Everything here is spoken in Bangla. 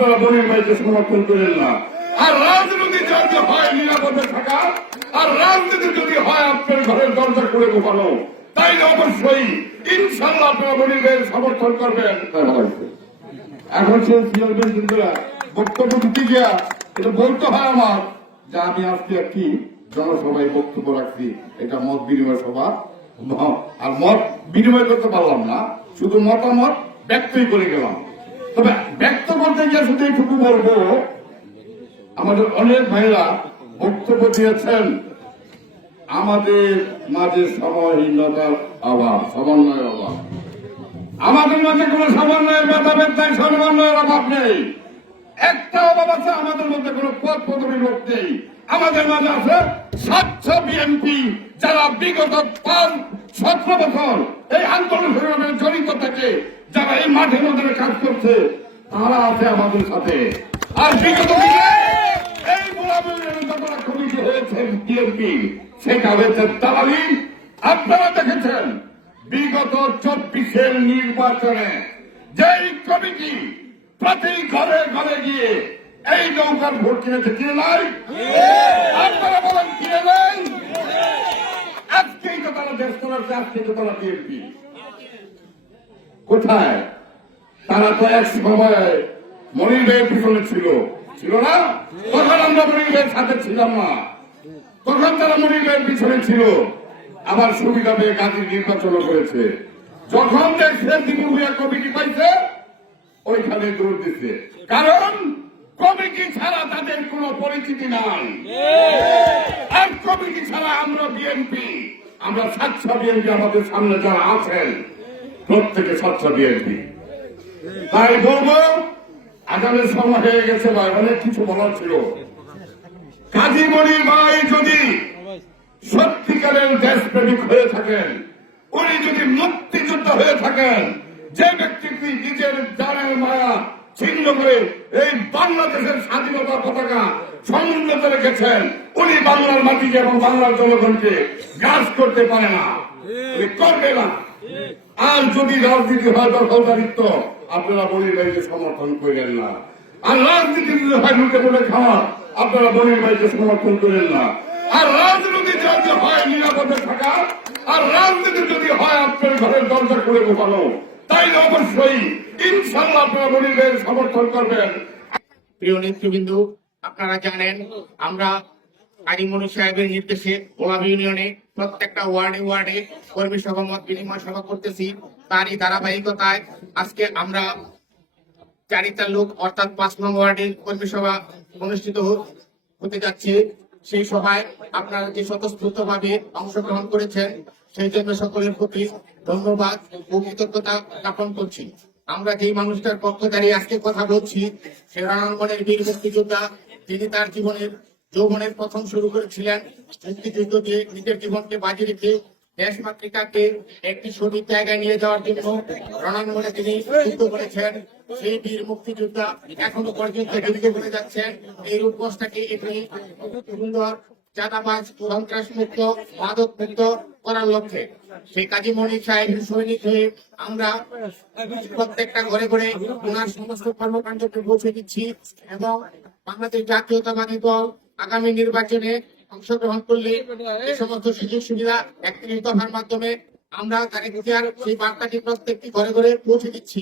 আপনারা মনির ভাইকে সমর্থন করেন না। আর রাজনীতি যদি হয়, নিরাপদে থাকা। আর রাজনীতি যদি হয়, আপনার ঘরের দরজা করে ঢোকানো তাইলে অবশ্যই ইনশাল্লাহ আপনারা সমর্থন করবেন। এখন সে চেয়ারম্যান বক্তব্য দিতে গিয়া এটা বলতে হয় আমার যে আমি আজকে একটি জনসভায় বক্তব্য রাখছি। এটা মত বিনিময় সভা। আর মত বিনিময় করতে পারলাম না। শুধু মতামত ব্যক্তই করে গেলাম। তবে ব্যক্ত করতে গিয়ে শুধু এইটুকু বলব, আমাদের অনেক ভাইরা বক্তব্য দিয়েছেন, আমাদের মাঝে সময়হীনতার অভাব সমন্বয়ের অভাব। আমাদের মধ্যে কোন সমন্বয়ের ভেদাভেদ নাই সমন্বয়ের অভাব নেই। একটা অভাব আছে, আমাদের মধ্যে কোন পদ পদবী লোক নেই। আমাদের মাঝে আছে স্বচ্ছ বিএনপি, যারা বিগত পাঁচ, সতেরো বছর এই আন্দোলন জড়িত থাকে যারা এই মাঠের মধ্যে কাজ করছে, তারা আছে আমাদের সাথে। আর বিগত এই হয়েছে বিএনপি সেটা হয়েছে দালালি। আপনারা দেখেছেন, বিগত চব্বিশের নির্বাচনে যেই কমিটি প্রতি ঘরে ঘরে গিয়ে এই নৌকার ভোট কিনেছে, কিনে নাই? আপনারা বলেন, কিনে নাই? আজকেই তো তারা দেশ চালাচ্ছে আজকেই তো তারা বিএনপি কোথায়? তারা তো এক সময় মনির পিছনে ছিল। ছিল না? তখন আমরা মনির সাথে ছিলাম না। তখন তারা মনির পিছনে ছিল। আবার সুবিধা পেয়ে গাজীর নির্বাচন করেছে। যখন দেখছে তিনি উড়িয়া কমিটি পাইছে? ওইখানে দৌড় দিচ্ছে কারণ কমিটি ছাড়া তাদের কোনো পরিচিতি নাই। আর কমিটি ছাড়া আমরা বিএনপি, আমরা স্বচ্ছ বিএনপি আমাদের সামনে যারা আছেন প্রত্যেকে স্বচ্ছ বিএনপি। তাই বলব, আগামী সময় হয়ে গেছে ভাই অনেক কিছু বলার ছিল। কাজী মনির ভাই যদি সত্যিকারের দেশপ্রেমিক হয়ে থাকেন, উনি যদি মুক্তিযুদ্ধ হয়ে থাকেন, যে ব্যক্তিটি নিজের জানের মায়া ছিন্ন করে এই বাংলাদেশের স্বাধীনতা পতাকা সমুন্নত রেখেছেন, উনি বাংলার মাটিকে এবং বাংলার জনগণকে গ্রাস করতে পারে না। করবে না। আর যদি রাজনীতি হয় দখলদারিত্ব আপনারা বলির ভাইকে সমর্থন করেন না। আর রাজনীতি যদি হয়, লুটে বলে খাওয়া, আপনারা বলির ভাইকে সমর্থন করেন না। আর রাজনীতি যদি হয়, নিরাপদে থাকা, আর রাজনীতি যদি হয়, আপনার ঘরের দরজা করে ঢোকানো তাইলে অবশ্যই ইনশাল্লাহ আপনারা বলির ভাইয়ের সমর্থন করবেন। প্রিয় নেতৃবৃন্দ, আপনারা জানেন, আমরা কারিমনি সাহেবের নির্দেশে গোলাপ ইউনিয়নে প্রত্যেকটা ওয়ার্ডে ওয়ার্ডে কর্মী সভা মত বিনিময় সভা করতেছি। তারই ধারাবাহিকতায় আজকে আমরা চারিটা লোক, অর্থাৎ পাঁচ নং ওয়ার্ডের কর্মী সভা অনুষ্ঠিত হতে যাচ্ছে। সেই সভায় আপনারা যে স্বতঃস্ফূর্ত ভাবে অংশগ্রহণ করেছেন, সেই জন্য সকলের প্রতি ধন্যবাদ ও কৃতজ্ঞতা জ্ঞাপন করছি। আমরা যেই মানুষটার পক্ষ দাঁড়িয়ে আজকে কথা বলছি, সে রণাঙ্গনের বীর মুক্তিযোদ্ধা তিনি তার জীবনের যৌবনের প্রথম শুরু করেছিলেন। মুক্তিযুদ্ধ দিয়ে নিজের জীবনকে বাজি রেখে দেশ মাতৃকাকে একটি সঠিক জায়গায় নিয়ে যাওয়ার জন্য রণাঙ্গনে তিনি যুদ্ধ করেছেন। সেই বীর মুক্তিযোদ্ধা এখনও পর্যন্ত যুদ্ধ করে যাচ্ছেন, এই রূপগঞ্জটাকে একটি সুন্দর চাঁদাবাজ সন্ত্রাস মুক্ত মাদক মুক্ত করার লক্ষ্যে। সেই কাজী মনির সাহেব সৈনিক হয়ে আমরা প্রত্যেকটা ঘরে ঘরে ওনার সমস্ত কর্মকাণ্ডকে পৌঁছে দিচ্ছি এবং বাংলাদেশ জাতীয়তাবাদী দল আগামী নির্বাচনে অংশগ্রহণ করলে এই সমস্ত সুযোগ সুবিধা একত্রিত হওয়ার মাধ্যমে আমরা তারিখ সেই বার্তাটি প্রত্যেকটি ঘরে ঘরে পৌঁছে দিচ্ছি।